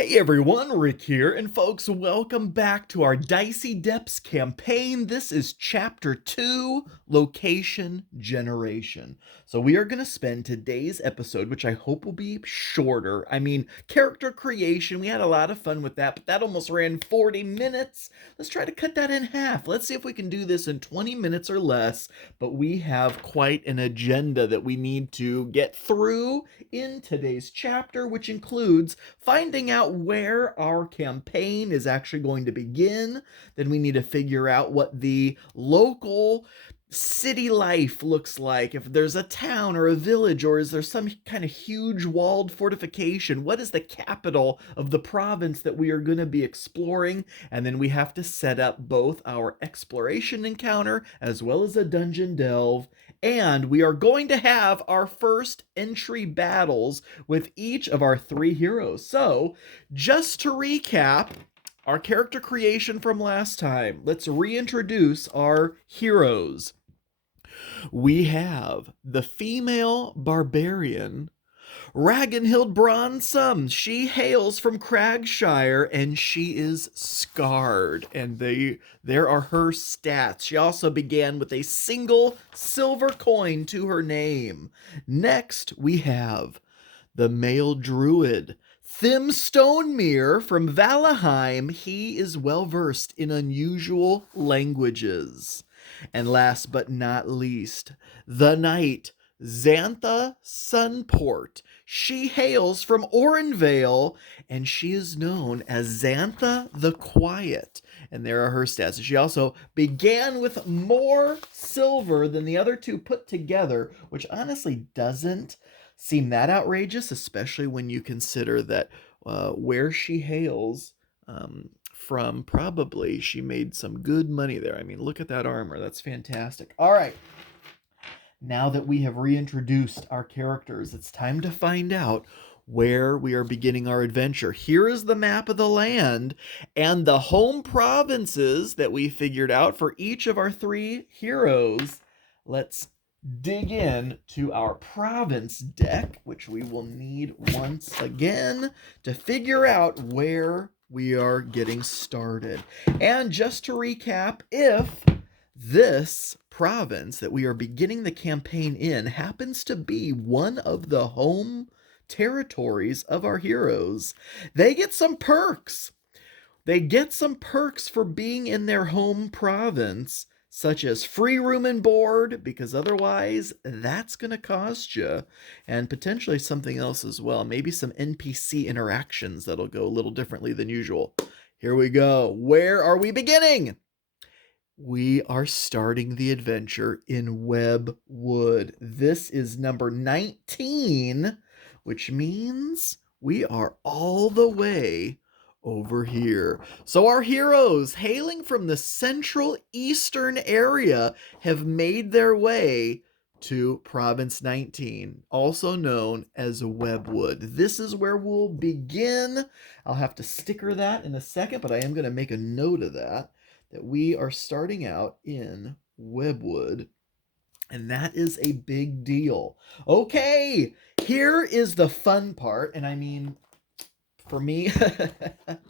Hey everyone, Rick here, and folks, welcome back to our Dicey Depths campaign. This is Chapter 2, Location Generation. So we are going to spend today's episode, which I hope will be shorter. Character creation, we had a lot of fun with that, but that almost ran 40 minutes. Let's try to cut that in half. Let's see if we can do this in 20 minutes or less, but we have quite an agenda that we need to get through in today's chapter, which includes finding out where our campaign is actually going to begin. Then we need to figure out what the local city life looks like, if there's a town or a village, or is there some kind of huge walled fortification. What is the capital of the province that we are going to be exploring? And then we have to set up both our exploration encounter as well as a dungeon delve, and we are going to have our first entry battles with each of our three heroes. So just to recap our character creation from last time, let's reintroduce our heroes. We have the female barbarian, Ragan Hill Bronsum. She hails from Cragshire and she is scarred. And there are her stats. She also began with a single silver coin to her name. Next, we have the male druid, Thim Stonemere from Valheim. He is well versed in unusual languages. And last but not least, the knight, Xantha Sunport. She hails from Orenvale, and she is known as Xantha the Quiet. And there are her stats. She also began with more silver than the other two put together, which honestly doesn't seem that outrageous, especially when you consider that where she hails from, probably she made some good money there. I mean, look at that armor. That's fantastic. All right. Now that we have reintroduced our characters, it's time to find out where we are beginning our adventure. Here is the map of the land and the home provinces that we figured out for each of our three heroes. Let's dig in to our province deck, which we will need once again to figure out where we are getting started. And just to recap, if this province that we are beginning the campaign in happens to be one of the home territories of our heroes, they get some perks. They get some perks for being in their home province, such as free room and board, because otherwise that's going to cost you, and potentially something else as well. Maybe some NPC interactions that'll go a little differently than usual. Here we go. Where are we beginning? We are starting the adventure in Webwood. This is number 19, which means we are all the way over here. So our heroes, hailing from the central eastern area, have made their way to Province 19, also known as Webwood. This is where we'll begin. I'll have to sticker that in a second, but I am going to make a note of that we are starting out in Webwood. And that is a big deal. Okay, here is the fun part. And I mean, for me,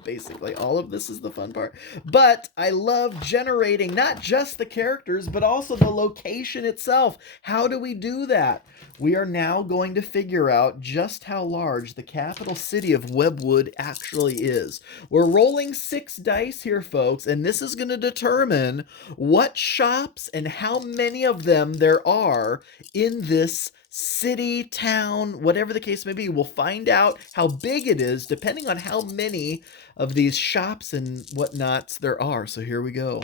basically all of this is the fun part. But I love generating not just the characters, but also the location itself. How do we do that? We are now going to figure out just how large the capital city of Webwood actually is. We're rolling 6 dice here, folks, and this is going to determine what shops and how many of them there are in this city, town, whatever the case may be. We'll find out how big it is depending on how many of these shops and whatnots there are. So here we go.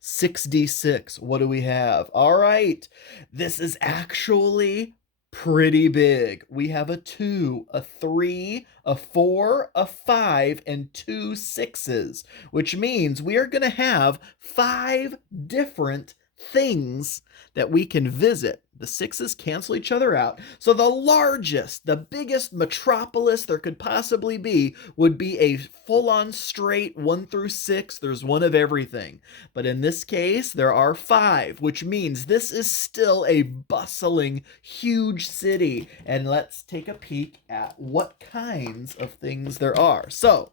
6d6. What do we have? All right. This is actually pretty big. We have a 2, a 3, a 4, a 5, and 2 6s, which means we are going to have 5 different things that we can visit. The 6s cancel each other out. So the largest, the biggest metropolis there could possibly be would be a full-on straight 1 through 6. There's one of everything. But in this case, there are 5, which means this is still a bustling, huge city. And let's take a peek at what kinds of things there are. So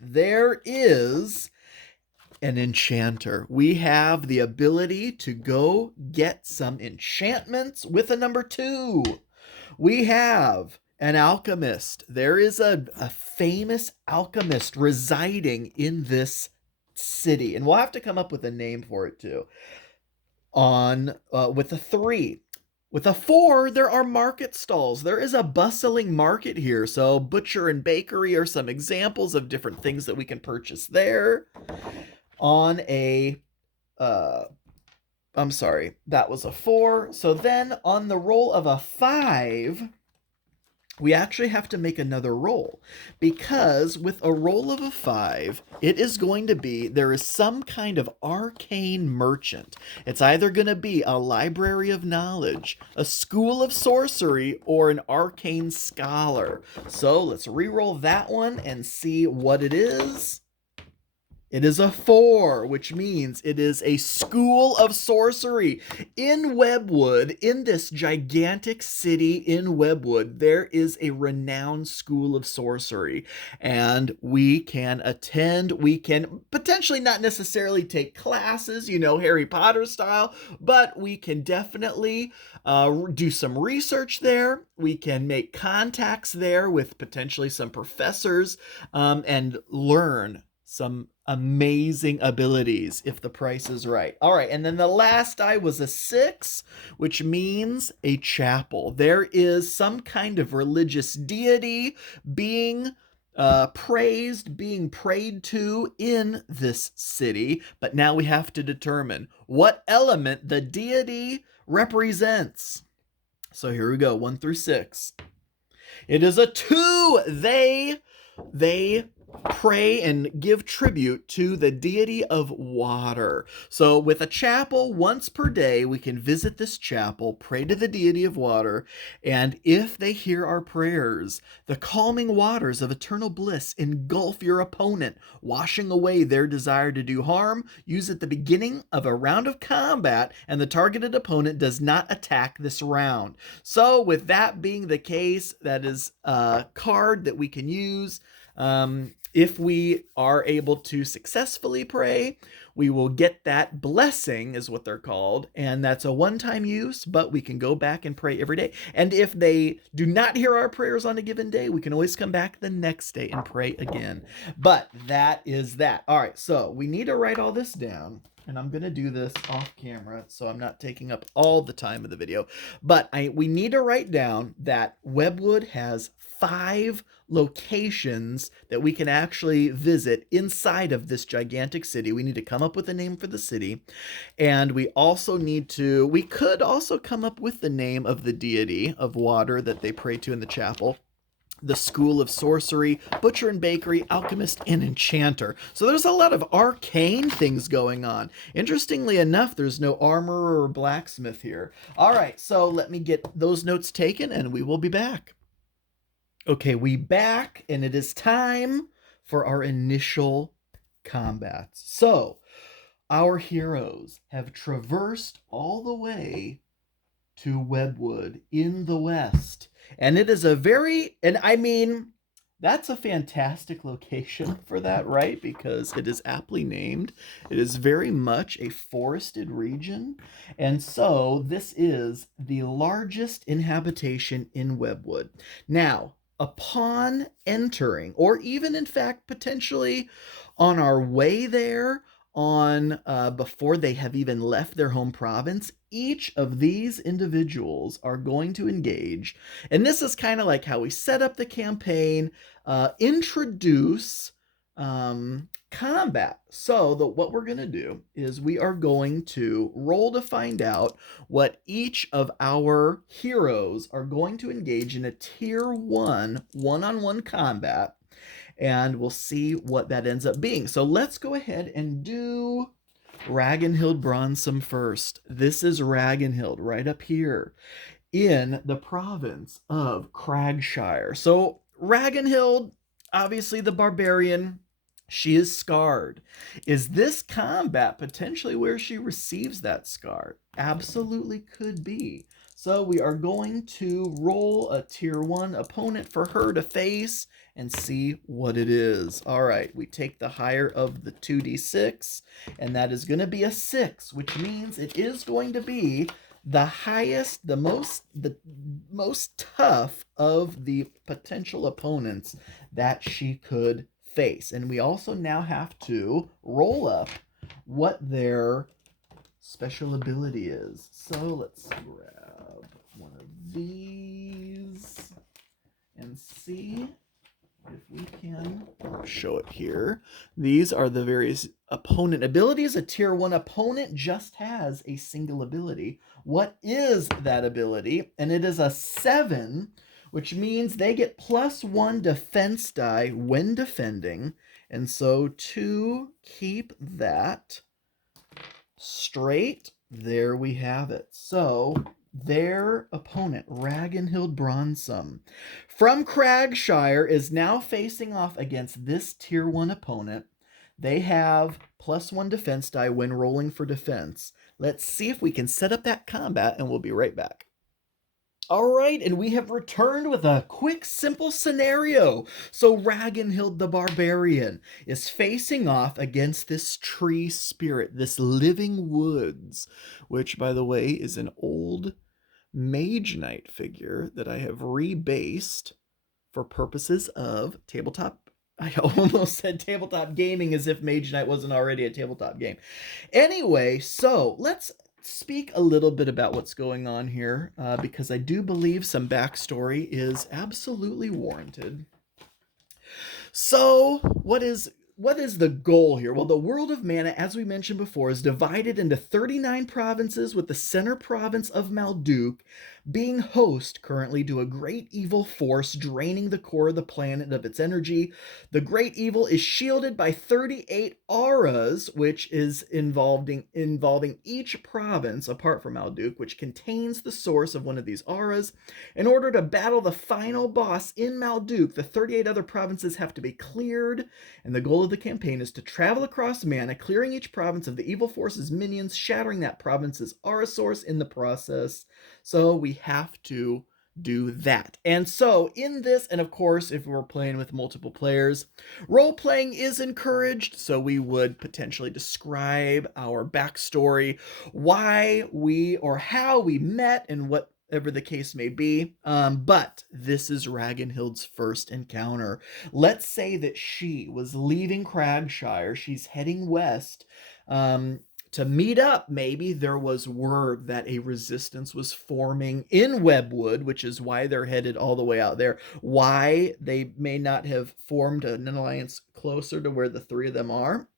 there is an enchanter. We have the ability to go get some enchantments with a number 2. We have an alchemist. There is a famous alchemist residing in this city, and we'll have to come up with a name for it too. With a 3. With a 4, there are market stalls. There is a bustling market here. So butcher and bakery are some examples of different things that we can purchase there. On a, I'm sorry, that was a 4. So then on the roll of a 5, we actually have to make another roll, because with a roll of a 5, it is going to be, there is some kind of arcane merchant. It's either going to be a library of knowledge, a school of sorcery, or an arcane scholar. So let's re-roll that one and see what it is. It is a 4, which means it is a school of sorcery. In Webwood, in this gigantic city in Webwood, there is a renowned school of sorcery. And we can attend, we can potentially not necessarily take classes, you know, Harry Potter style, but we can definitely do some research there. We can make contacts there with potentially some professors and learn some amazing abilities if the price is right. All right, and then the last die was a 6, which means a chapel. There is some kind of religious deity being praised, being prayed to in this city, but now we have to determine what element the deity represents. So here we go, 1 through 6. It is a 2. They pray and give tribute to the deity of water. So with a chapel, once per day, we can visit this chapel, pray to the deity of water, and if they hear our prayers, the calming waters of eternal bliss engulf your opponent, washing away their desire to do harm. Use at the beginning of a round of combat, and the targeted opponent does not attack this round. So with that being the case, that is a card that we can use. If we are able to successfully pray, we will get that blessing, is what they're called, and that's a one-time use, but we can go back and pray every day. And if they do not hear our prayers on a given day, we can always come back the next day and pray again. But that is that. All right, so we need to write all this down, and I'm going to do this off camera, so I'm not taking up all the time of the video. But we need to write down that Webwood has 5 locations that we can actually visit inside of this gigantic city. We need to come up with a name for the city. And we also need to, we could also come up with the name of the deity of water that they pray to in the chapel. The School of Sorcery, Butcher and Bakery, Alchemist, and Enchanter. So there's a lot of arcane things going on. Interestingly enough, there's no armorer or blacksmith here. All right, so let me get those notes taken and we will be back. Okay, we back, and it is time for our initial combats. So, our heroes have traversed all the way to Webwood in the west. And it is a very, and I mean, that's a fantastic location for that, right? Because it is aptly named. It is very much a forested region. And so this is the largest inhabitation in Webwood. Now, upon entering, or even in fact potentially on our way there, before they have even left their home province, each of these individuals are going to engage, and this is kind of like how we set up the campaign, introduce combat. So what we're going to do is we are going to roll to find out what each of our heroes are going to engage in a tier 1 one-on-one combat, and we'll see what that ends up being. So let's go ahead and do Ragan Bronsum first. This is Ragan right up here in the province of Cragshire. So Ragan, obviously the barbarian, she is scarred. Is this combat potentially where she receives that scar? Absolutely could be. So we are going to roll a tier 1 opponent for her to face and see what it is. All right, we take the higher of the 2d6, and that is going to be a 6, which means it is going to be the highest, the most tough of the potential opponents that she could face. And we also now have to roll up what their special ability is. So let's grab one of these and see if we can show it here. These are the various opponent abilities. A tier 1 opponent just has a single ability. What is that ability? And it is a 7, which means they get +1 defense die when defending. And so to keep that straight, there we have it. So their opponent, Ragan Bronsum, from Cragshire, is now facing off against this tier 1 opponent. They have +1 defense die when rolling for defense. Let's see if we can set up that combat, and we'll be right back. All right, and we have returned with a quick, simple scenario. So Ragan the Barbarian is facing off against this tree spirit, this living woods, which, by the way, is an old Mage Knight figure that I have rebased for purposes of tabletop. I almost said tabletop gaming as if Mage Knight wasn't already a tabletop game. Anyway, so let's speak a little bit about what's going on here, because I do believe some backstory is absolutely warranted. So, what is the goal here? Well, the world of mana, as we mentioned before, is divided into 39 provinces, with the center province of Malduk being host currently to a great evil force draining the core of the planet of its energy. The great evil is shielded by 38 auras, which is involving each province apart from Malduk, which contains the source of one of these auras. In order to battle the final boss in Malduk, the 38 other provinces have to be cleared, and the goal of the campaign is to travel across mana, clearing each province of the evil force's minions, shattering that province's aura source in the process. So we have to do that. And so in this, and of course, if we're playing with multiple players, role-playing is encouraged. So we would potentially describe our backstory, why we or how we met, and whatever the case may be. But this is Ragan first encounter. Let's say that she was leaving Cragshire. She's heading west. To meet up, maybe there was word that a resistance was forming in Webwood, which is why they're headed all the way out there. Why they may not have formed an alliance closer to where the three of them are,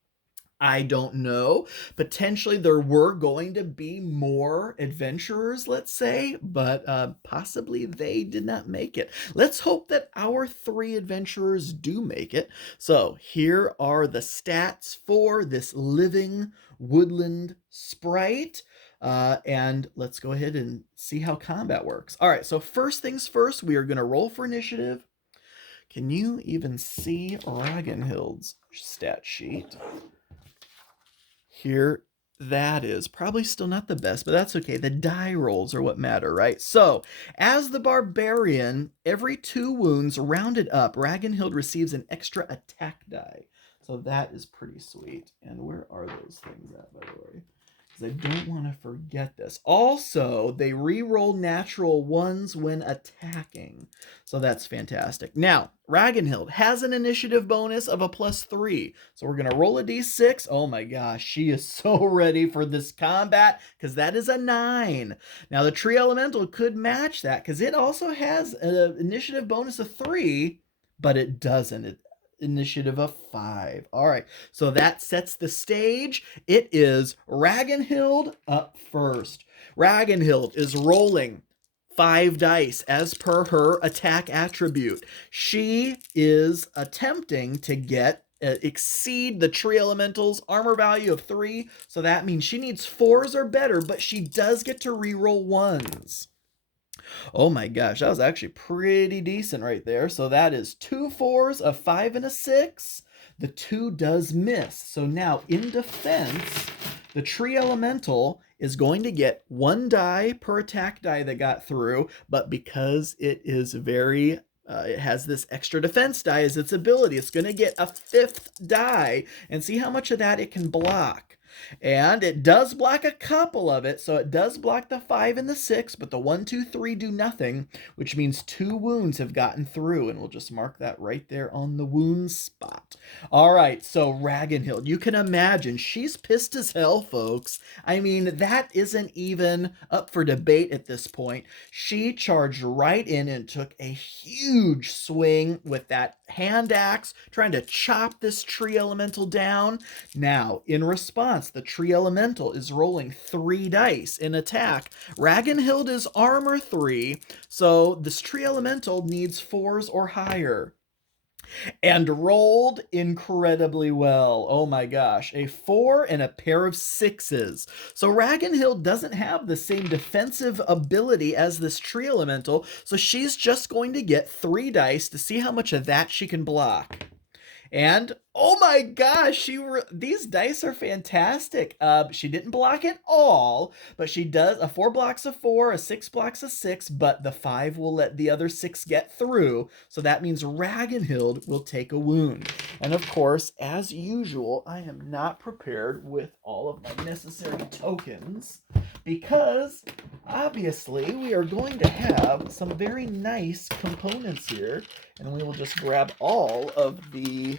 I don't know. Potentially there were going to be more adventurers, let's say, but possibly they did not make it. Let's hope that our 3 adventurers do make it. So here are the stats for this living woodland sprite. And let's go ahead and see how combat works. All right, so first things first, we are going to roll for initiative. Can you even see Ragan stat sheet? Here, that is probably still not the best, but that's okay. The die rolls are what matter, right? So, as the barbarian, every 2 wounds rounded up, Ragan receives an extra attack die. So that is pretty sweet. And where are those things at, by the way? Because I don't want to forget this. Also, they re-roll natural 1s when attacking. So that's fantastic. Now, Ragan has an initiative bonus of a +3. So we're going to roll a d6. Oh my gosh, she is so ready for this combat, because that is a 9. Now, the tree elemental could match that, because it also has an initiative bonus of 3, but it doesn't. Initiative of 5. All right, so that sets the stage. It is Ragan up first. Ragan is rolling 5 dice as per her attack attribute. She is attempting to get exceed the tree elemental's armor value of 3, so that means she needs 4s or better, but she does get to reroll 1s. Oh my gosh, that was actually pretty decent right there. So that is 2 4s, a 5, and a 6. The 2 does miss. So now in defense, the tree elemental is going to get 1 die per attack die that got through, but because it is it has this extra defense die as its ability, it's going to get a 5th die, and see how much of that it can block. And it does block a couple of it, so it does block the 5 and the 6, but the 1, 2, 3 do nothing, which means 2 wounds have gotten through, and we'll just mark that right there on the wound spot. All right, so Ragan Hill, you can imagine she's pissed as hell, folks. I mean, that isn't even up for debate at this point. She charged right in and took a huge swing with that hand axe, trying to chop this tree elemental down. Now, in response, the tree elemental is rolling 3 dice in attack. Ragan Hill is armor 3, so this tree elemental needs 4s or higher. And rolled incredibly well. Oh my gosh. A 4 and a pair of 6s. So Ragan Hill doesn't have the same defensive ability as this tree elemental, so she's just going to get 3 dice to see how much of that she can block. And oh my gosh, these dice are fantastic. She didn't block it all, but she does. A 4 blocks a 4, a 6 blocks a 6, but the 5 will let the other 6 get through. So that means Ragnhild will take a wound. And of course, as usual, I am not prepared with all of my necessary tokens, because obviously we are going to have some very nice components here, and we will just grab all of the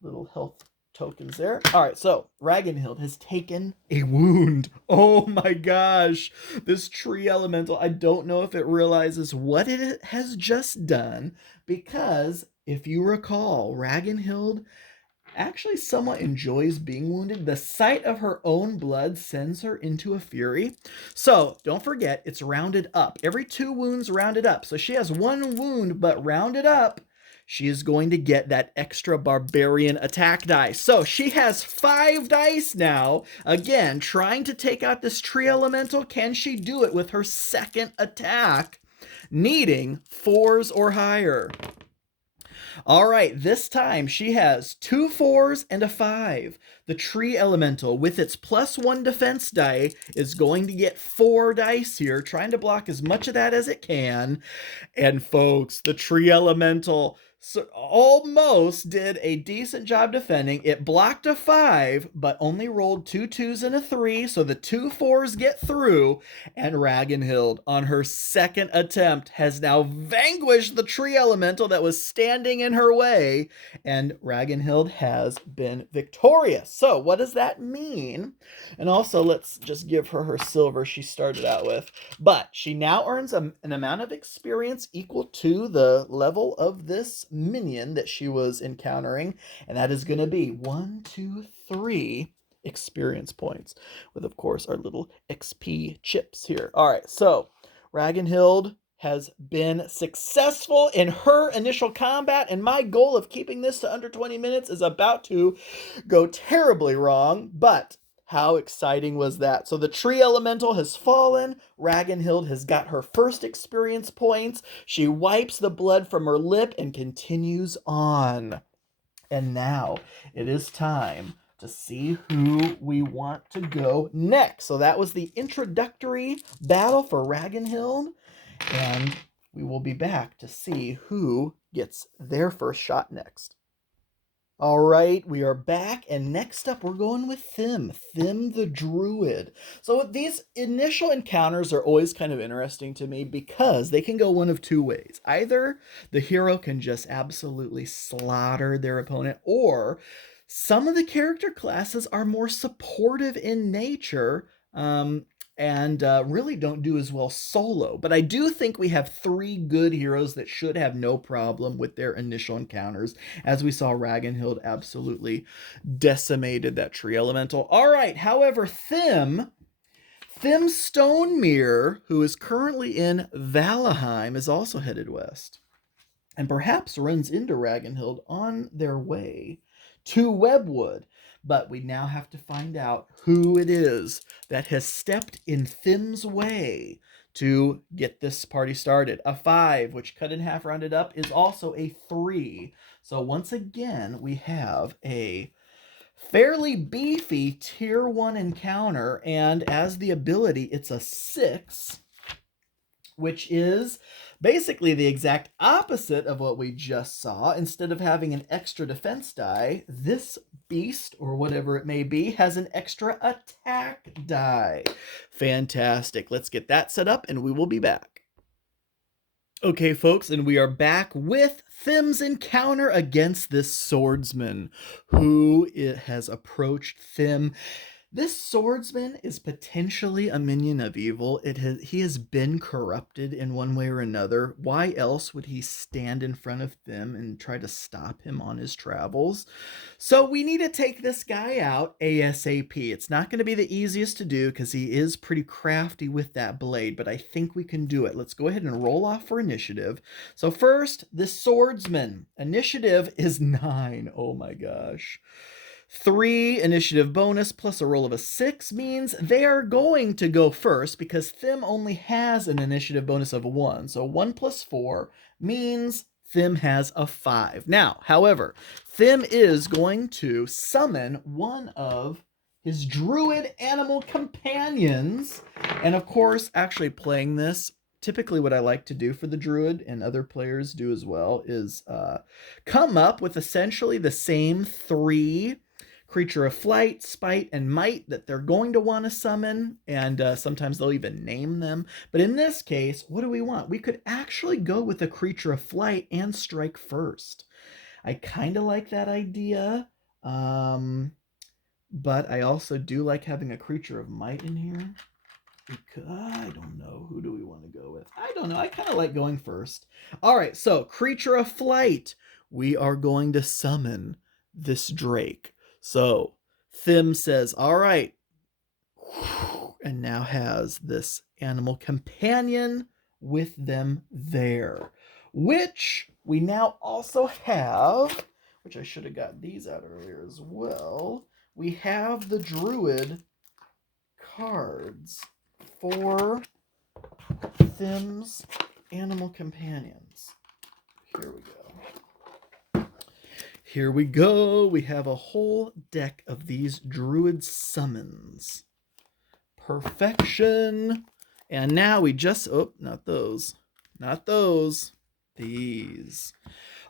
little health tokens there. All right, so Ragnhild has taken a wound. Oh my gosh, this tree elemental, I don't know if it realizes what it has just done, because if you recall, Ragnhild actually somewhat enjoys being wounded. The sight of her own blood sends her into a fury. So don't forget, it's rounded up. Every 2 wounds rounded up. So she has 1 wound, but rounded up, she is going to get that extra barbarian attack die. So she has 5 dice now. Again, trying to take out this tree elemental. Can she do it with her second attack? Needing 4s or higher. All right, this time she has 2 4s and a 5. The tree elemental, with its +1 defense die, is going to get 4 dice here, trying to block as much of that as it can. And folks, the tree elemental almost did a decent job defending. It blocked a 5, but only rolled 2 2s and a 3, so the 2 4s get through, and Ragnhild, on her second attempt, has now vanquished the tree elemental that was standing in her way, and Ragnhild has been victorious. So what does that mean? And also, let's just give her silver she started out with. But she now earns an amount of experience equal to the level of this minion that she was encountering, and that is going to be 1, 2, 3 experience points, with of course our little XP chips here. All right, so Ragnhild has been successful in her initial combat, and my goal of keeping this to under 20 minutes is about to go terribly wrong, but how exciting was that? So the tree elemental has fallen. Ragnhild has got her first experience points. She wipes the blood from her lip and continues on. And now it is time to see who we want to go next. So that was the introductory battle for Ragnhild, and we will be back to see who gets their first shot next. All right, we are back, and next up we're going with Thim the Druid. So these initial encounters are always kind of interesting to me because they can go one of 2 ways. Either the hero can just absolutely slaughter their opponent, or some of the character classes are more supportive in nature, and really don't do as well solo. But I do think we have 3 good heroes that should have no problem with their initial encounters. As we saw, Ragnhild absolutely decimated that tree elemental. All right, however, Thim Stonemere, who is currently in Valheim, is also headed west, and perhaps runs into Ragnhild on their way. to webwood. But we now have to find out who it is that has stepped in Thim's way to get this party started. A 5, which cut in half rounded up, is also a 3. So once again, we have a fairly beefy tier 1 encounter, and as the ability, it's a 6, which is basically the exact opposite of what we just saw. Instead of having an extra defense die, this beast, or whatever it may be, has an extra attack die. Fantastic. Let's get that set up, and we will be back. Okay, folks, and we are back with Thim's encounter against this swordsman who has approached Thim. This swordsman is potentially a minion of evil. He has been corrupted in one way or another. Why else would he stand in front of Thim and try to stop him on his travels? So we need to take this guy out ASAP. It's not going to be the easiest to do because he is pretty crafty with that blade, but I think we can do it. Let's go ahead and roll off for initiative. So first, this swordsman. Initiative is 9. Oh my gosh. 3 initiative bonus plus a roll of a 6 means they are going to go first because Thim only has an initiative bonus of 1. So 1 plus 4 means Thim has a 5. Now, however, Thim is going to summon one of his druid animal companions. And of course, actually playing this, typically what I like to do for the druid, and other players do as well, is come up with essentially the same 3 creature of flight, spite, and might that they're going to want to summon, and sometimes they'll even name them. But in this case, what do we want? We could actually go with a creature of flight and strike first. I kind of like that idea, but I also do like having a creature of might in here. Because I don't know. Who do we want to go with? I don't know. I kind of like going first. All right, so creature of flight. We are going to summon this drake. So Thim says, all right, and now has this animal companion with them there, which we now also have, which I should have got these out earlier as well. We have the druid cards for Thim's animal companions. Here we go. Here we go. We have a whole deck of these druid summons. Perfection. And now we just, oh, not those. Not those. These.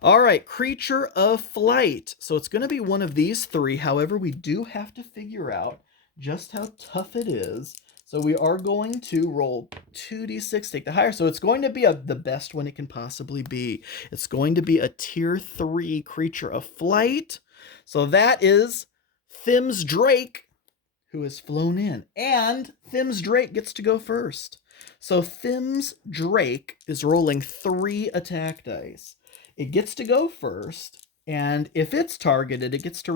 All right, creature of flight. So it's going to be one of these 3. However, we do have to figure out just how tough it is. So we are going to roll 2d6, take the higher. So it's going to be the best one it can possibly be. It's going to be a tier 3 creature of flight. So that is Thim's Drake, who has flown in. And Thim's Drake gets to go first. So Thim's Drake is rolling 3 attack dice. It gets to go first. And if it's targeted, it gets to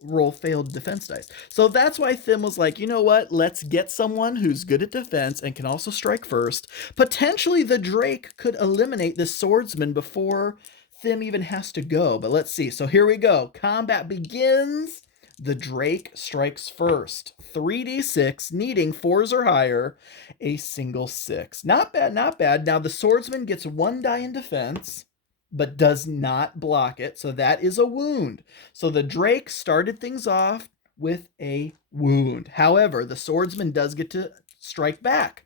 roll failed defense dice. So that's why Thim was like, you know what? Let's get someone who's good at defense and can also strike first. Potentially the Drake could eliminate the swordsman before Thim even has to go. But let's see. So here we go. Combat begins. The Drake strikes first. 3d6, needing 4s or higher, a single 6. Not bad, not bad. Now the swordsman gets 1 die in defense, but does not block it. So that is a wound. So the Drake started things off with a wound. However, the swordsman does get to strike back.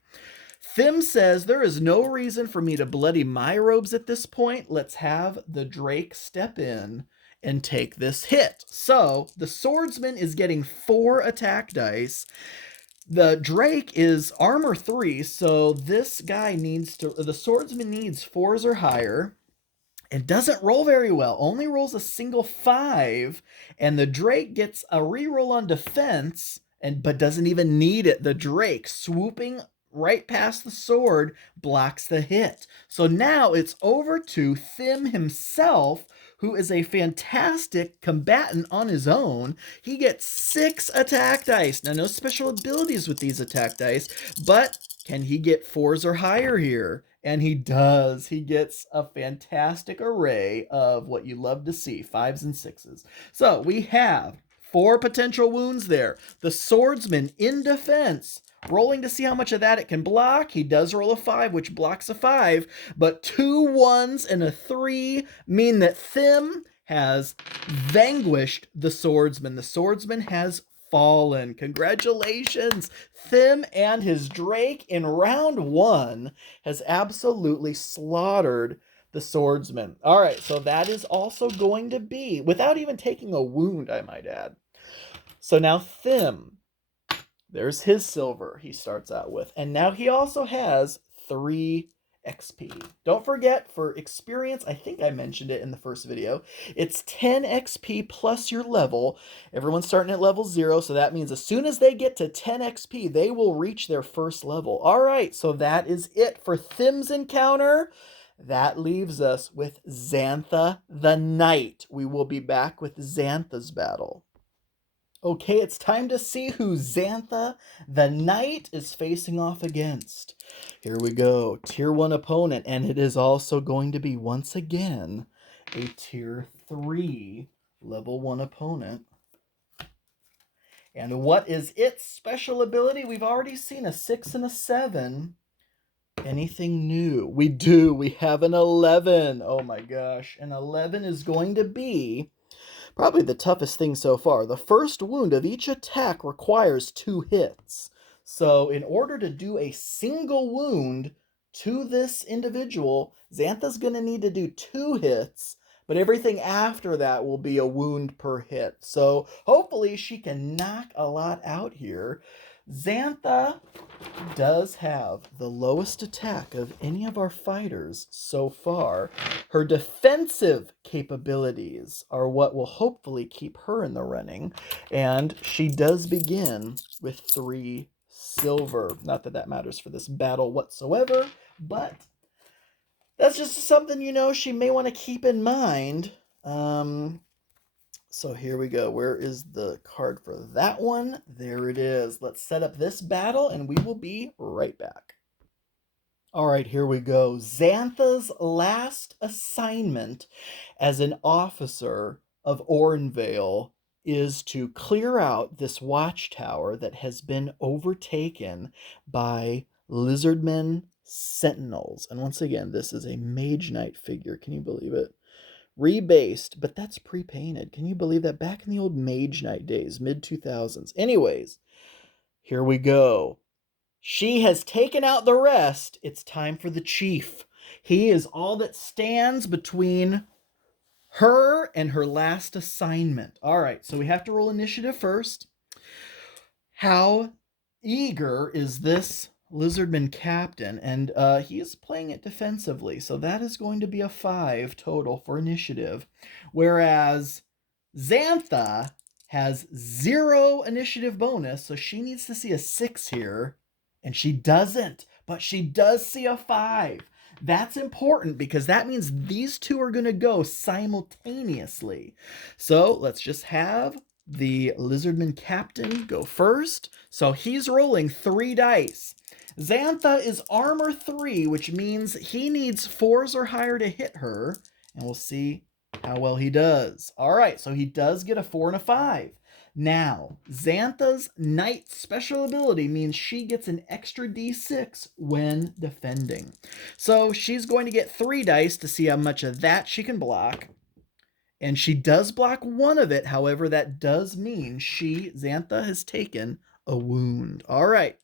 Thim says, there is no reason for me to bloody my robes at this point. Let's have the Drake step in and take this hit. So the swordsman is getting 4 attack dice. The Drake is armor 3, so this guy the swordsman needs 4s or higher. It doesn't roll very well, only rolls a single 5, and the Drake gets a reroll on defense, but doesn't even need it. The Drake, swooping right past the sword, blocks the hit. So now it's over to Thim himself, who is a fantastic combatant on his own. He gets 6 attack dice. Now, no special abilities with these attack dice, but can he get 4s or higher here? And he does. He gets a fantastic array of what you love to see, 5s and 6s. So we have 4 potential wounds there. The swordsman in defense, rolling to see how much of that it can block. He does roll a 5, which blocks a 5, but 2 1s and a 3 mean that Thim has vanquished the swordsman. The swordsman has fallen. Congratulations! Thim and his Drake in round 1 has absolutely slaughtered the swordsman. All right, so that is also going to be, without even taking a wound, I might add. So now Thim, there's his silver he starts out with. And now he also has 3 XP. Don't forget, for experience, I think I mentioned it in the first video, it's 10 XP plus your level. Everyone's starting at level 0, so that means as soon as they get to 10 XP, they will reach their first level. All right, so that is it for Thim's encounter. That leaves us with Xantha the Knight. We will be back with Xantha's battle. Okay, it's time to see who Xantha the Knight is facing off against. Here we go. Tier 1 opponent, and it is also going to be, once again, a Tier 3 Level 1 opponent. And what is its special ability? We've already seen a 6 and a 7. Anything new? We do. We have an 11. Oh my gosh. An 11 is going to be probably the toughest thing so far. The first wound of each attack requires 2 hits. So in order to do a single wound to this individual, Xantha's going to need to do 2 hits, but everything after that will be a wound per hit. So hopefully she can knock a lot out here. Xantha does have the lowest attack of any of our fighters so far. Her defensive capabilities are what will hopefully keep her in the running, and she does begin with 3 silver. Not that that matters for this battle whatsoever, but that's just something, you know, she may want to keep in mind. So here we go. Where is the card for that one? There it is. Let's set up this battle and we will be right back. All right, here we go. Xantha's last assignment as an officer of Orenvale is to clear out this watchtower that has been overtaken by lizardmen sentinels. And once again, this is a Mage Knight figure. Can you believe it? Rebased, but that's pre-painted. Can you believe that? Back in the old Mage Knight days, mid-2000s. Anyways, here we go. She has taken out the rest. It's time for the chief. He is all that stands between her and her last assignment. All right, so we have to roll initiative first. How eager is this Lizardman captain? And he is playing it defensively, so that is going to be a 5 total for initiative. Whereas Xantha has 0 initiative bonus, so she needs to see a 6 here, and she doesn't, but she does see a 5. That's important because that means these two are going to go simultaneously. So let's just have the Lizardman captain go first. So he's rolling 3 dice. Xantha is armor 3, which means he needs 4s or higher to hit her. And we'll see how well he does. All right, so he does get a 4 and a 5. Now, Xantha's Knight special ability means she gets an extra d6 when defending. So she's going to get 3 dice to see how much of that she can block. And she does block 1 of it. However, that does mean Xantha has taken a wound. All right.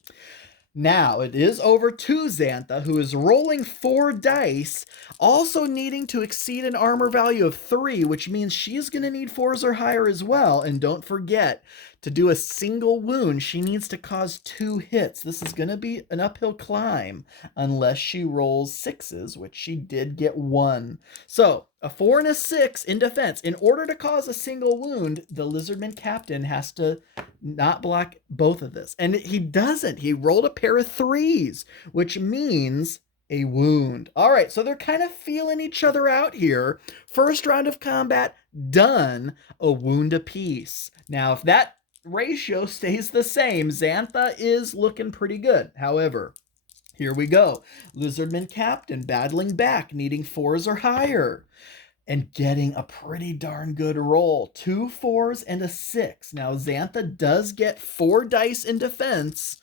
Now, it is over to Xantha, who is rolling 4 dice, also needing to exceed an armor value of 3, which means she's going to need 4s or higher as well. And don't forget, to do a single wound, she needs to cause 2 hits. This is going to be an uphill climb unless she rolls 6s, which she did get 1. So, a 4 and a 6 in defense. In order to cause a single wound, the Lizardman captain has to not block both of this. And he doesn't. He rolled a pair of 3s, which means a wound. All right, so they're kind of feeling each other out here. First round of combat done, a wound apiece. Now, if that ratio stays the same, Xantha is looking pretty good. However, here we go. Lizardman Captain battling back, needing 4s or higher, and getting a pretty darn good roll. 2 4s and a 6. Now, Xantha does get 4 dice in defense.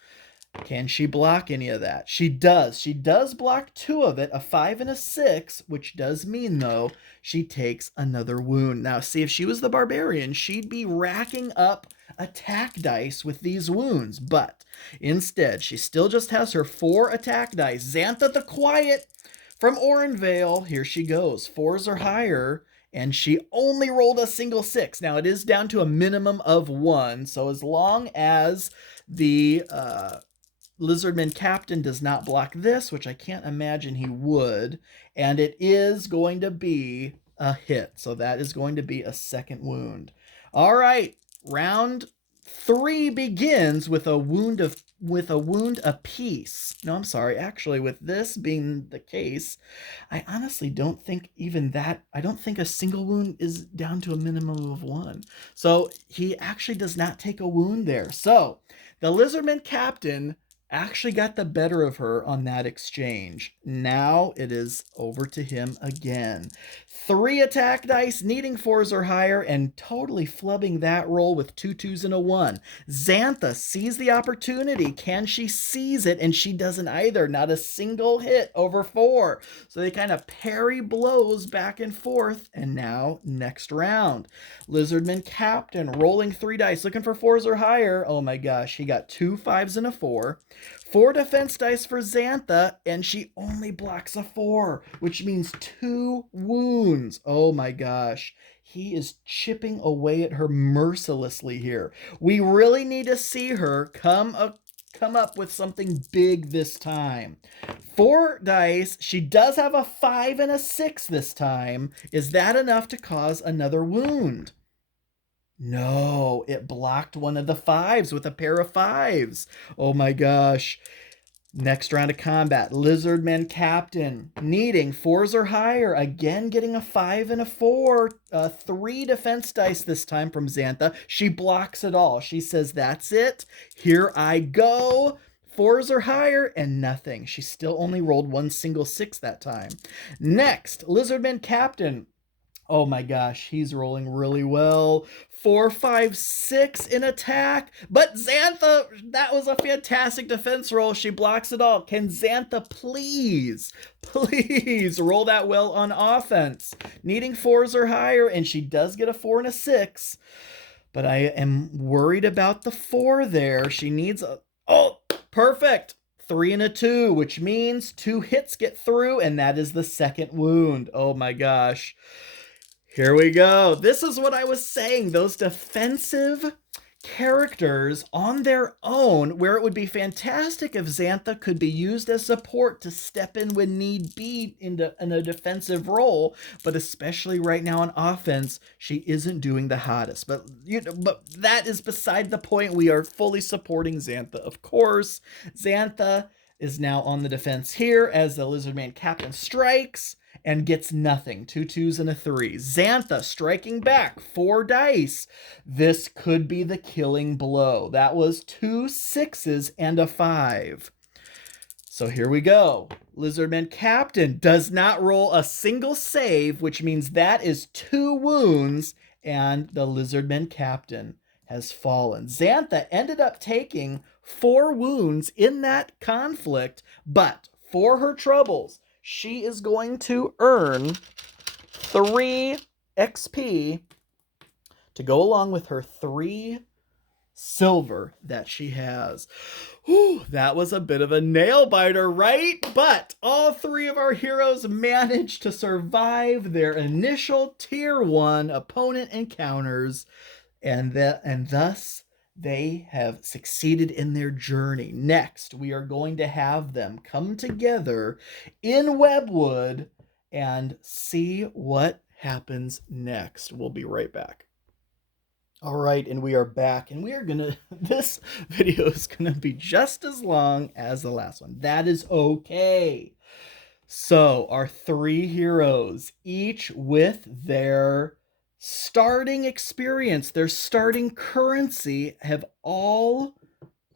Can she block any of that? She does. She does block 2 of it, a 5 and a 6, which does mean, though, she takes another wound. Now, see, if she was the barbarian, she'd be racking up attack dice with these wounds, but instead, she still just has her 4 attack dice. Xantha the Quiet from Orenvale, here she goes. 4s or higher, and she only rolled a single 6. Now, it is down to a minimum of 1, so as long as the Lizardman Captain does not block this, which I can't imagine he would, and it is going to be a hit. So that is going to be a second wound. All right, round 3 begins with a wound apiece. No, I'm sorry. Actually, with this being the case, I honestly don't think even that. I don't think a single wound is down to a minimum of 1. So he actually does not take a wound there. So the Lizardman Captain actually got the better of her on that exchange. Now it is over to him again. 3 attack dice, needing 4s or higher, and totally flubbing that roll with 2 2s and a 1. Xantha sees the opportunity. Can she seize it? And she doesn't either. Not a single hit over 4. So they kind of parry blows back and forth. And now, next round. Lizardman Captain rolling 3 dice, looking for 4s or higher. Oh my gosh, he got 2 5s and a 4. 4 defense dice for Xantha, and she only blocks a 4, which means 2 wounds. Oh my gosh. He is chipping away at her mercilessly here. We really need to see her come up with something big this time. 4 dice. She does have a 5 and a 6 this time. Is that enough to cause another wound? No, it blocked one of the 5s with a pair of 5s. Oh my gosh. Next round of combat, Lizardman Captain, needing 4s or higher, again getting a 5 and a 4, 3 defense dice this time from Xantha. She blocks it all. She says, that's it, here I go. 4s or higher, and nothing. She still only rolled 1 single 6 that time. Next, Lizardman Captain. Oh my gosh, he's rolling really well. 4 5 6 in attack. But Xantha, that was a fantastic defense roll. She blocks it all. Can Xantha please roll that well on offense? Needing 4s or higher, and she does get a 4 and a 6. But I am worried about the 4 there. She needs a... Oh, perfect. 3 and a 2, which means 2 hits get through, and that is the second wound. Oh my gosh. Here we go. This is what I was saying. Those defensive characters on their own, where it would be fantastic if Xantha could be used as support to step in when need be in a defensive role, but especially right now on offense, she isn't doing the hottest. But that is beside the point. We are fully supporting Xantha, of course. Xantha is now on the defense here as the Lizardman Captain strikes and gets nothing. 2 2s and a 3. Xantha striking back. 4 dice. This could be the killing blow. That was 2 6s and a 5. So here we go. Lizardman Captain does not roll a single save, which means that is 2 wounds, and the Lizardman Captain has fallen. Xantha ended up taking 4 wounds in that conflict, but for her troubles, she is going to earn 3 XP to go along with her 3 silver that she has. Whew, that was a bit of a nail biter, right? But all 3 of our heroes managed to survive their initial tier 1 opponent encounters, and thus they have succeeded in their journey. Next, we are going to have them come together in Webwood and see what happens next. We'll be right back. All right, and we are back, and this video is gonna be just as long as the last one. That is okay. So our three heroes, each with their starting experience, their starting currency, have all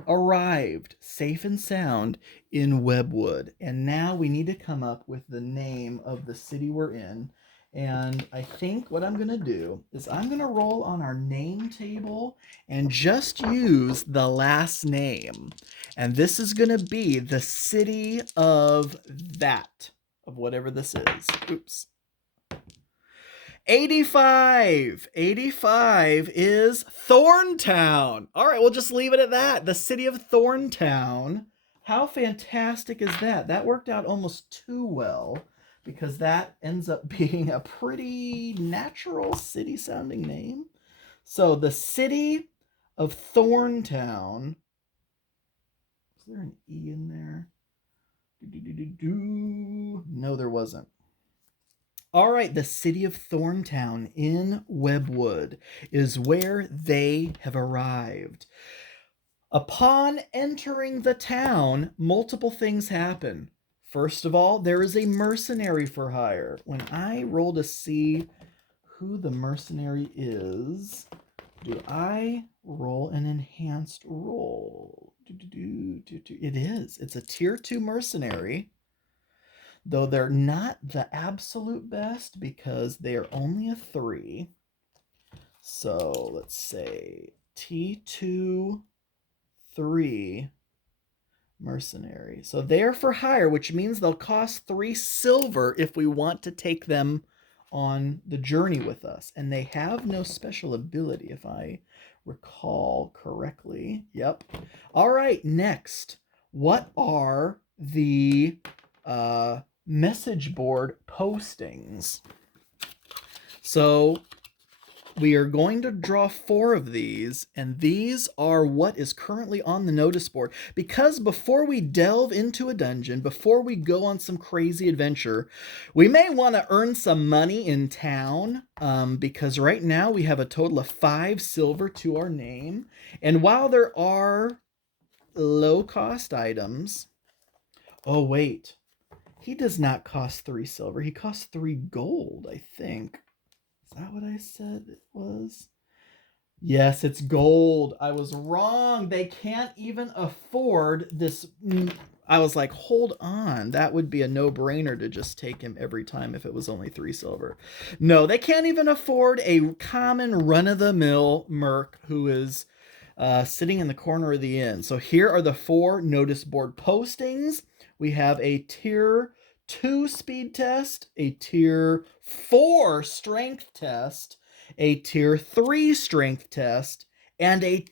arrived safe and sound in Webwood. And now we need to come up with the name of the city we're in. And I think what I'm going to do is I'm going to roll on our name table and just use the last name. And this is going to be the city of that, of whatever this is. Oops. 85. 85 is Thorntown. All right, we'll just leave it at that. The city of Thorntown. How fantastic is that? That worked out almost too well because that ends up being a pretty natural city sounding name. So the city of Thorntown. Is there an E in there? No, there wasn't. All right, the city of Thorntown in Webwood is where they have arrived. Upon entering the town, multiple things happen. First of all, there is a mercenary for hire. When I roll to see who the mercenary is, do I roll an enhanced roll? It is. It's a tier 2 mercenary. Though they're not the absolute best because they are only a 3. So let's say T2, 3 mercenary. So they're for hire, which means they'll cost 3 silver if we want to take them on the journey with us. And they have no special ability, if I recall correctly. Yep. All right, next. What are the message board postings? So we are going to draw 4 of these, and these are what is currently on the notice board. Because before we delve into a dungeon, before we go on some crazy adventure, we may want to earn some money in town, because right now we have a total of 5 silver to our name. And while there are low-cost items... Oh, wait. He does not cost 3 silver. He costs 3 gold, I think. Is that what I said it was? Yes, it's gold. I was wrong. They can't even afford this. I was like, hold on. That would be a no-brainer to just take him every time if it was only 3 silver. No, they can't even afford a common run-of-the-mill merc who is sitting in the corner of the inn. So here are the 4 notice board postings. We have a tier 2 speed test, a tier 4 strength test, a tier 3 strength test, and a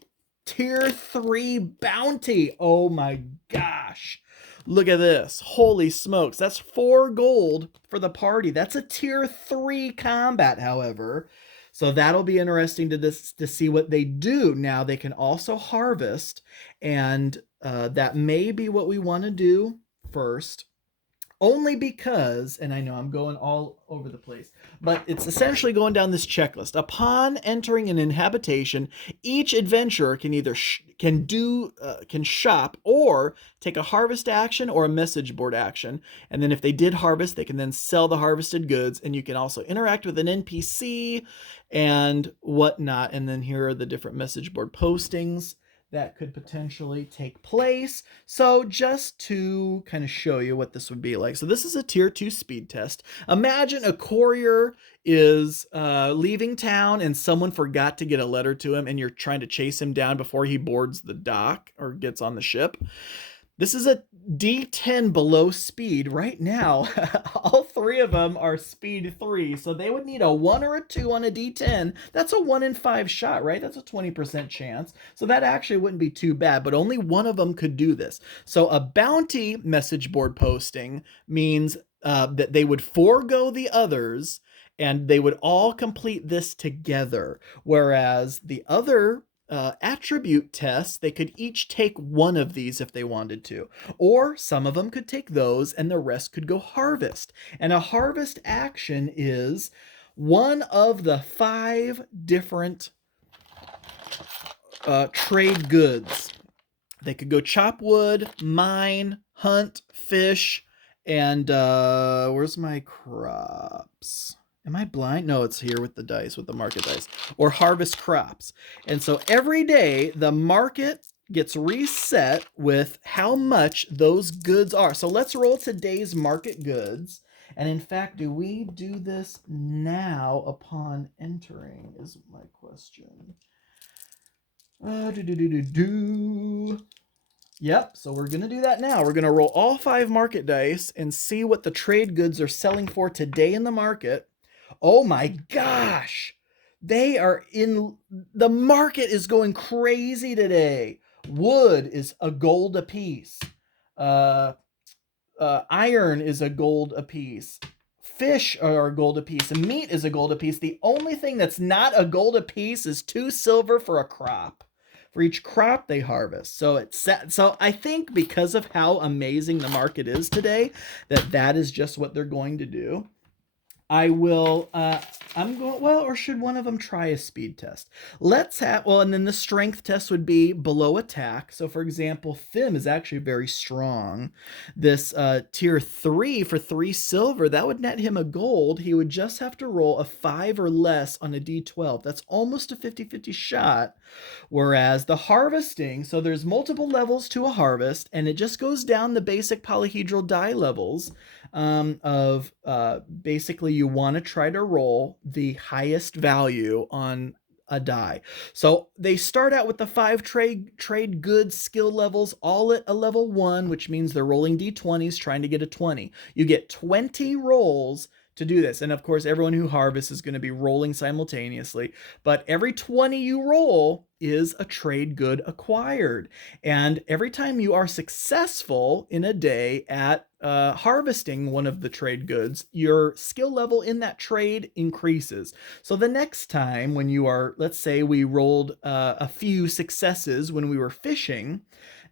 tier 3 bounty. Oh my gosh. Look at this. Holy smokes. That's 4 gold for the party. That's a tier 3 combat, however. So that'll be interesting to see what they do. Now, they can also harvest, and that may be what we want to do first. Only because, and I know I'm going all over the place, but it's essentially going down this checklist. Upon entering an inhabitation, each adventurer can either can shop or take a harvest action or a message board action. And then if they did harvest, they can then sell the harvested goods. And you can also interact with an NPC and whatnot. And then here are the different message board postings that could potentially take place. So just to kind of show you what this would be like. So this is a tier 2 speed test. Imagine a courier is leaving town and someone forgot to get a letter to him and you're trying to chase him down before he boards the dock or gets on the ship. This is a D10 below speed right now. All 3 of them are speed 3, so they would need a 1 or a 2 on a D10. That's a 1 in 5 shot, right? That's a 20% chance. So that actually wouldn't be too bad, but only one of them could do this. So a bounty message board posting means that they would forego the others and they would all complete this together. Whereas the other attribute tests, they could each take 1 of these if they wanted to, or some of them could take those and the rest could go harvest. And a harvest action is one of the 5 different trade goods. They could go chop wood, mine, hunt, fish, And where's my crops? Am I blind? No, it's here with the dice, with the market dice. Or harvest crops. And so every day the market gets reset with how much those goods are. So let's roll today's market goods. And in fact, do we do this now upon entering is my question. Yep, so we're going to do that now. We're going to roll all 5 market dice and see what the trade goods are selling for today in the market. Oh my gosh! They are in... The market is going crazy today. Wood is a gold a piece. Iron is a gold a piece. Fish are a gold a piece. And meat is a gold a piece. The only thing that's not a gold a piece is 2 silver for a crop. For each crop they harvest. So I think because of how amazing the market is today, that is just what they're going to do. I will, or should one of them try a speed test? And then the strength test would be below attack. So for example, Thim is actually very strong. This tier 3 for 3 silver, that would net him a gold. He would just have to roll a 5 or less on a d12. That's almost a 50-50 shot. Whereas the harvesting, so there's multiple levels to a harvest, and it just goes down the basic polyhedral die levels of basically you want to try to roll the highest value on a die. So they start out with the 5 trade goods skill levels, all at a level 1, which means they're rolling d20s trying to get a 20. You get 20 rolls to do this. And of course, everyone who harvests is going to be rolling simultaneously, but every 20 you roll is a trade good acquired. And every time you are successful in a day at harvesting one of the trade goods, your skill level in that trade increases. So the next time when you are, let's say we rolled a few successes when we were fishing,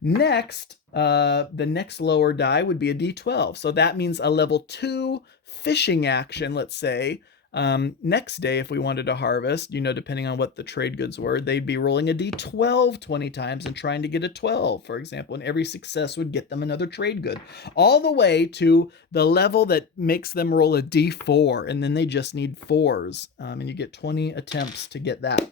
the next lower die would be a d12. So that means a level 2 fishing action, let's say. Next day, if we wanted to harvest, depending on what the trade goods were, they'd be rolling a d12 20 times and trying to get a 12, for example, and every success would get them another trade good, all the way to the level that makes them roll a d4, and then they just need 4s, and you get 20 attempts to get that.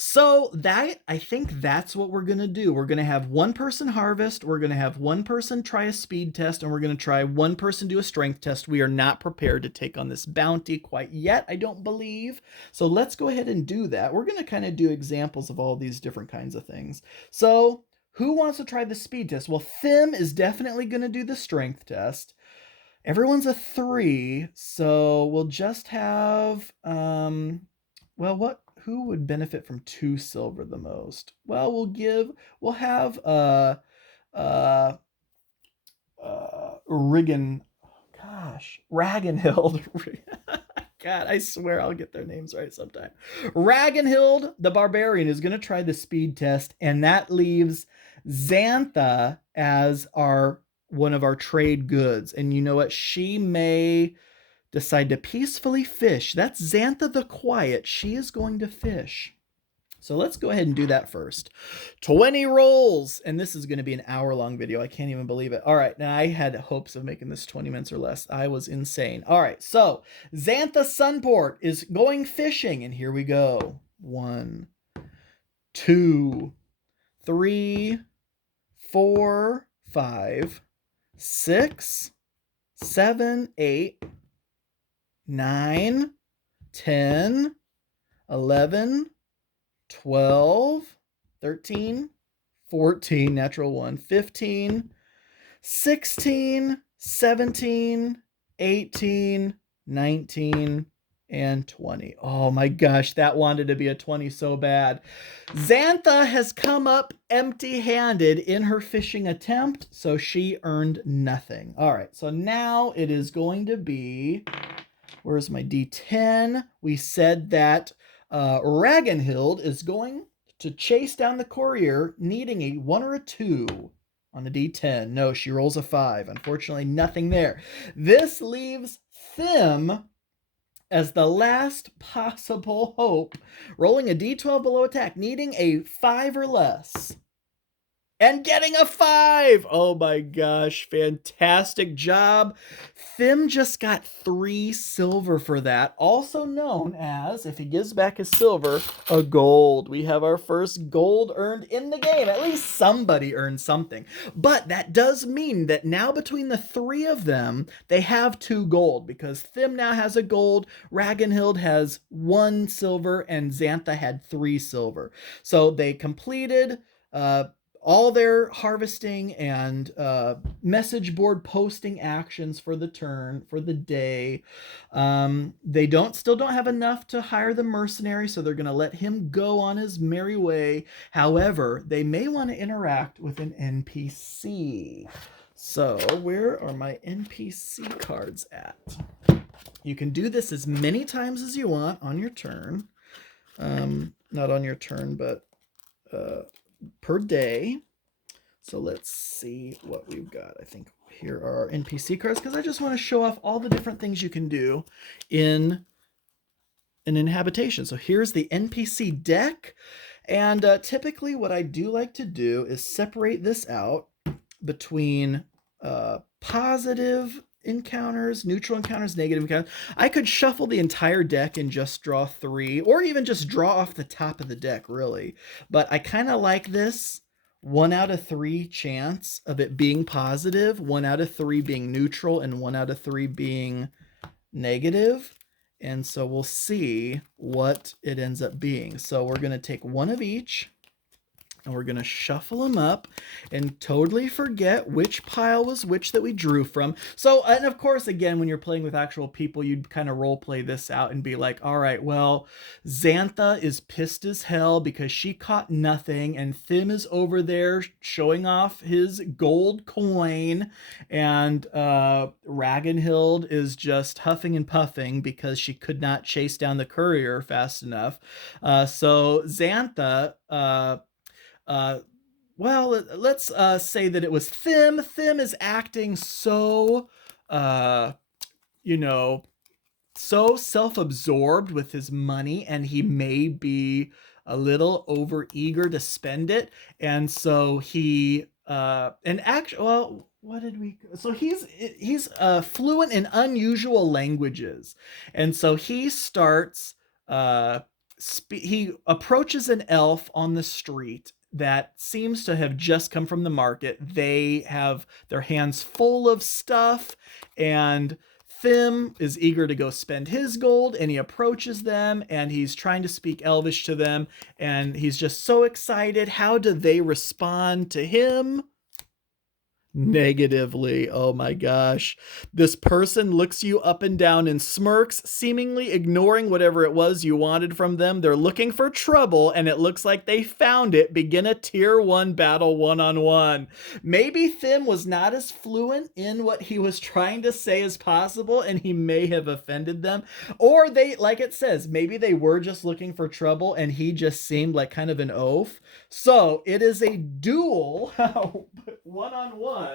So I think that's what we're going to do. We're going to have one person harvest. We're going to have one person try a speed test, and we're going to try one person do a strength test. We are not prepared to take on this bounty quite yet, I don't believe. So let's go ahead and do that. We're going to kind of do examples of all these different kinds of things. So who wants to try the speed test? Well, Thim is definitely going to do the strength test. Everyone's a 3, so we'll just have, who would benefit from 2 silver the most? Well, we'll have Ragan Hill. God, I swear I'll get their names right sometime. Ragan Hill, the barbarian, is going to try the speed test, and that leaves Xantha as one of our trade goods. And you know what? She may decide to peacefully fish. That's Xantha the Quiet. She is going to fish. So let's go ahead and do that first. 20 rolls. And this is going to be an hour-long video. I can't even believe it. All right. Now, I had hopes of making this 20 minutes or less. I was insane. All right. So Xantha Sunport is going fishing. And here we go. 1, 2, 3, 4, 5, 6, 7, 8, 9, 10, 11, 12, 13, 14, natural 1, 15, 16, 17, 18, 19, and 20. Oh my gosh, that wanted to be a 20 so bad. Xantha has come up empty-handed in her fishing attempt, so she earned nothing. All right, so now it is going to be... Where's my D10? We said that Ragan Hill is going to chase down the courier, needing a 1 or a 2 on the D10. No, she rolls a 5. Unfortunately, nothing there. This leaves Thim as the last possible hope, rolling a D12 below attack, needing a 5 or less. and getting a 5. Oh my gosh, fantastic job. Thim just got 3 silver for that, also known as, if he gives back his silver, a gold. We have our first gold earned in the game. At least somebody earned something. But that does mean that now between the 3 of them, they have 2 gold, because Thim now has a gold, Ragan Hill has 1 silver, and Xantha had 3 silver. So they completed all their harvesting and message board posting actions for the turn, for the day. They still don't have enough to hire the mercenary, so they're going to let him go on his merry way. However, they may want to interact with an NPC. So where are my NPC cards at? You can do this as many times as you want on your turn. Not on your turn, but per day. So let's see what we've got. I think here are our NPC cards, because I just want to show off all the different things you can do in an inhabitation. So here's the NPC deck. And typically what I do like to do is separate this out between positive encounters, neutral encounters, negative encounters. I could shuffle the entire deck and just draw 3, or even just draw off the top of the deck, really. But I kind of like this 1 out of 3 chance of it being positive, 1 out of 3 being neutral, and 1 out of 3 being negative. And so we'll see what it ends up being. So we're going to take 1 of each, and we're going to shuffle them up and totally forget which pile was which that we drew from. So, and of course, again, when you're playing with actual people, you'd kind of role play this out and be like, all right, well, Xantha is pissed as hell because she caught nothing, and Thim is over there showing off his gold coin, and Ragan is just huffing and puffing because she could not chase down the courier fast enough. So Xantha, well, let's say that it was Thim. Thim is acting so, you know, so self-absorbed with his money, and he may be a little over eager to spend it. And so he, and actually, well, what did we, so he's fluent in unusual languages. And so he starts, he approaches an elf on the street that seems to have just come from the market. They have their hands full of stuff, and Thim is eager to go spend his gold, and he approaches them, and he's trying to speak Elvish to them, and he's just so excited. How do they respond to him? Negatively. Oh my gosh. This person looks you up and down and smirks, seemingly ignoring whatever it was you wanted from them. They're looking for trouble, and it looks like they found it. Begin a tier 1 battle one-on-one. Maybe Thim was not as fluent in what he was trying to say as possible, and he may have offended them. Or they, like it says, maybe they were just looking for trouble, and he just seemed like kind of an oaf. So it is a duel one-on-one.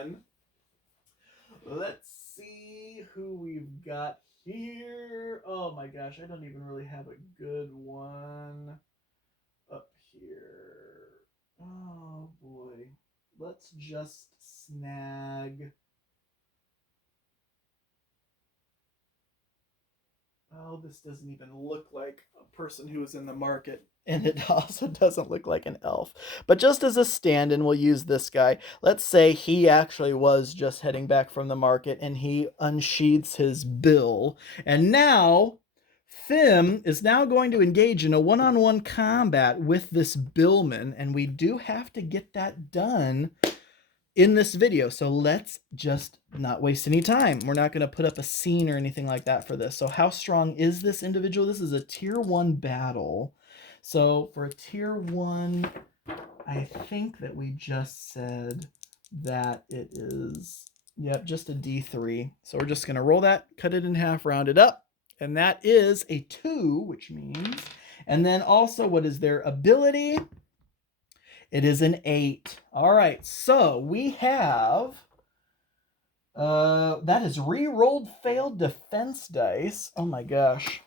Let's see who we've got here. Oh my gosh, I don't even really have a good one up here. Oh boy. Let's just snag. Oh, this doesn't even look like a person who is in the market. And it also doesn't look like an elf. But just as a stand-in, we'll use this guy. Let's say he actually was just heading back from the market, and he unsheathes his bill. And now, Thim is now going to engage in a one-on-one combat with this billman. And we do have to get that done in this video. So let's just not waste any time. We're not going to put up a scene or anything like that for this. So how strong is this individual? This is a tier 1 battle. So for a tier 1, I think that we just said that it is, yep, just a D3. So we're just going to roll that, cut it in half, round it up. And that is a 2, which means, and then also what is their ability? It is an 8. All right, so we have, that is re-rolled failed defense dice. Oh my gosh.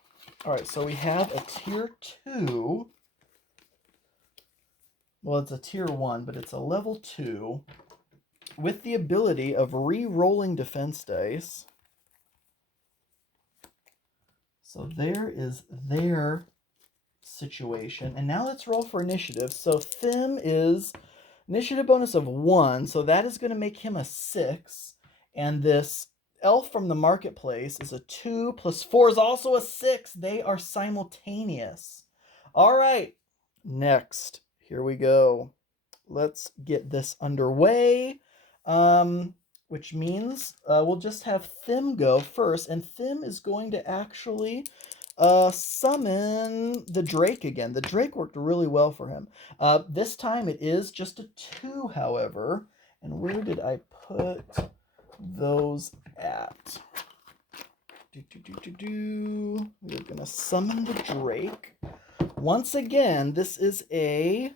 All right, so we have a tier 2. well, it's a tier 1, but it's a level 2 with the ability of re-rolling defense dice. So there is their situation. And now let's roll for initiative. So Thim is initiative bonus of 1, so that is going to make him a 6. And this elf from the marketplace is a 2 plus 4 is also a 6. They are simultaneous. All right, next, here we go. Let's get this underway, which means we'll just have Thim go first, and Thim is going to actually summon the Drake again. The Drake worked really well for him. This time it is just a 2, however. And where did I put those at? We're going to summon the Drake. Once again, this is a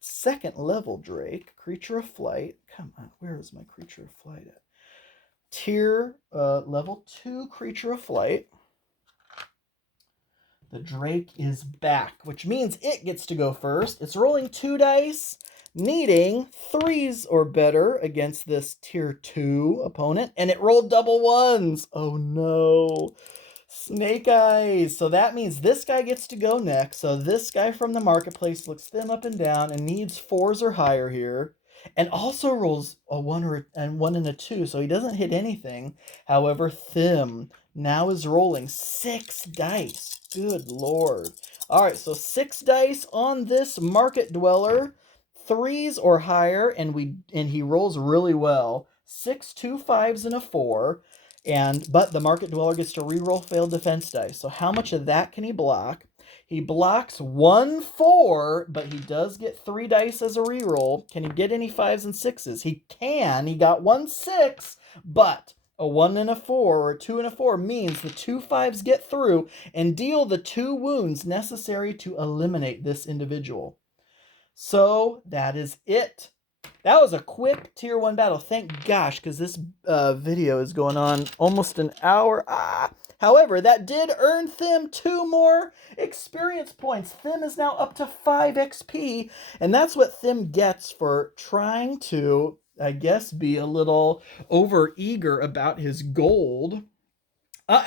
2nd level Drake, creature of flight. Come on, where is my creature of flight at? Tier level 2 creature of flight. The Drake is back, which means it gets to go first. It's rolling 2 dice, needing 3s or better against this tier 2 opponent, and it rolled double 1s. Oh no. Snake eyes. So that means this guy gets to go next. So this guy from the marketplace looks them up and down and needs 4s or higher here. And also rolls a 1 and a 2. So he doesn't hit anything. However, Thim now is rolling 6 dice. Good Lord. All right, so 6 dice on this market dweller. 3s or higher, and he rolls really well. 6, 2 5s, and a 4. But the market dweller gets to reroll failed defense dice. So how much of that can he block? He blocks 1 4, but he does get 3 dice as a reroll. Can he get any 5s and 6s? He can. He got 1 6, but a 1 and a 4 or a 2 and a 4 means the 2 5s get through and deal the 2 wounds necessary to eliminate this individual. So that is it. That was a quick tier 1 battle. Thank gosh, because this video is going on almost an hour. However, that did earn Thim 2 more experience points. Thim is now up to 5 XP, and that's what Thim gets for trying to, I guess, be a little over-eager about his gold.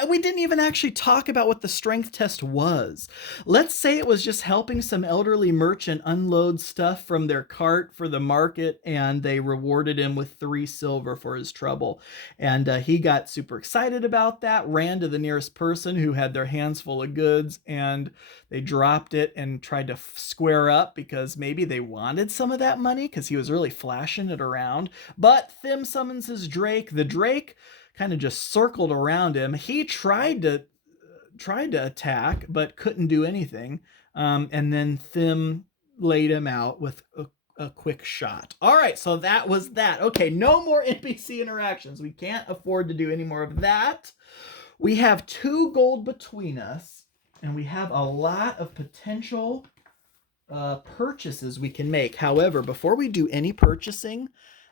We didn't even actually talk about what the strength test was. Let's say it was just helping some elderly merchant unload stuff from their cart for the market, and they rewarded him with 3 silver for his trouble. And he got super excited about that, ran to the nearest person who had their hands full of goods, and they dropped it and tried to square up because maybe they wanted some of that money because he was really flashing it around. But Thim summons his Drake. The Drake kind of just circled around him. He tried to attack, but couldn't do anything. And then Thim laid him out with a quick shot. All right, so that was that. Okay, no more NPC interactions. We can't afford to do any more of that. We have 2 gold between us, and we have a lot of potential purchases we can make. However, before we do any purchasing,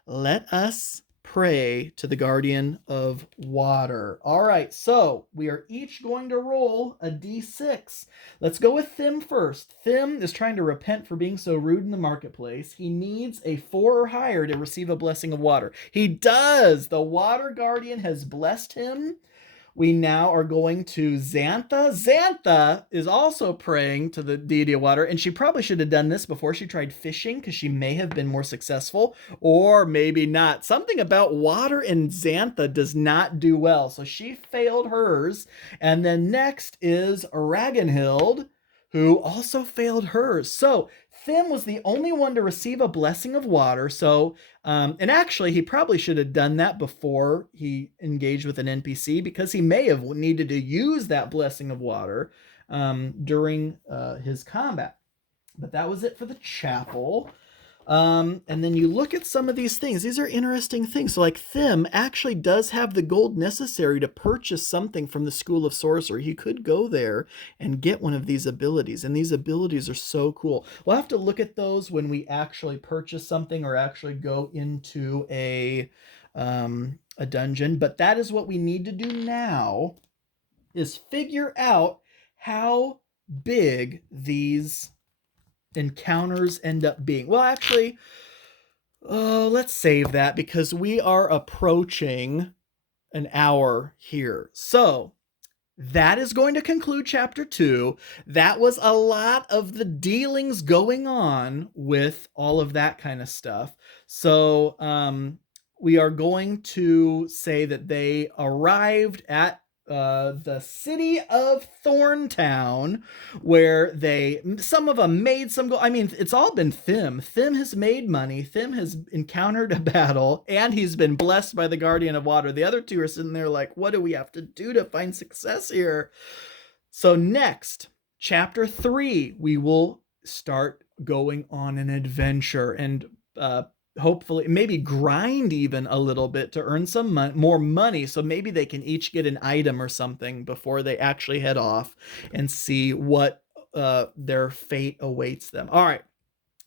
let us pray to the guardian of water. All right, so we are each going to roll a d6. Let's go with Thim first. Thim is trying to repent for being so rude in the marketplace. He needs a 4 or higher to receive a blessing of water. He does. The water guardian has blessed him. We now are going to Xantha. Xantha is also praying to the deity of water, and she probably should have done this before she tried fishing because she may have been more successful, or maybe not. Something about water in Xantha does not do well, so she failed hers. And then next is Ragan Hill, who also failed hers. So Thim was the only one to receive a blessing of water. So, and actually, he probably should have done that before he engaged with an NPC because he may have needed to use that blessing of water during his combat. But that was it for the chapel. And then you look at some of these things. These are interesting things. So like Thim actually does have the gold necessary to purchase something from the School of Sorcery. He could go there and get one of these abilities. And these abilities are so cool. We'll have to look at those when we actually purchase something or actually go into a dungeon. But that is what we need to do now, is figure out how big these encounters end up being. Well, actually, let's save that because we are approaching an hour here. So that is going to conclude chapter 2. That was a lot of the dealings going on with all of that kind of stuff. So we are going to say that they arrived at the city of Thorntown, where some of them made some I mean, it's all been Thim. Thim has made money. Thim has encountered a battle, and he's been blessed by the Guardian of Water. The other two are sitting there like, what do we have to do to find success here? So next, chapter 3, we will start going on an adventure and hopefully maybe grind even a little bit to earn some more money, so maybe they can each get an item or something before they actually head off and see what their fate awaits them. All right,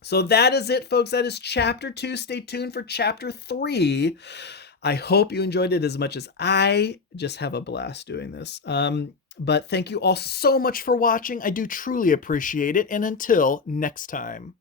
so that is it, folks. That is chapter 2. Stay tuned for chapter 3. I hope you enjoyed it as much as I just have a blast doing this. But thank you all so much for watching. I do truly appreciate it, and until next time.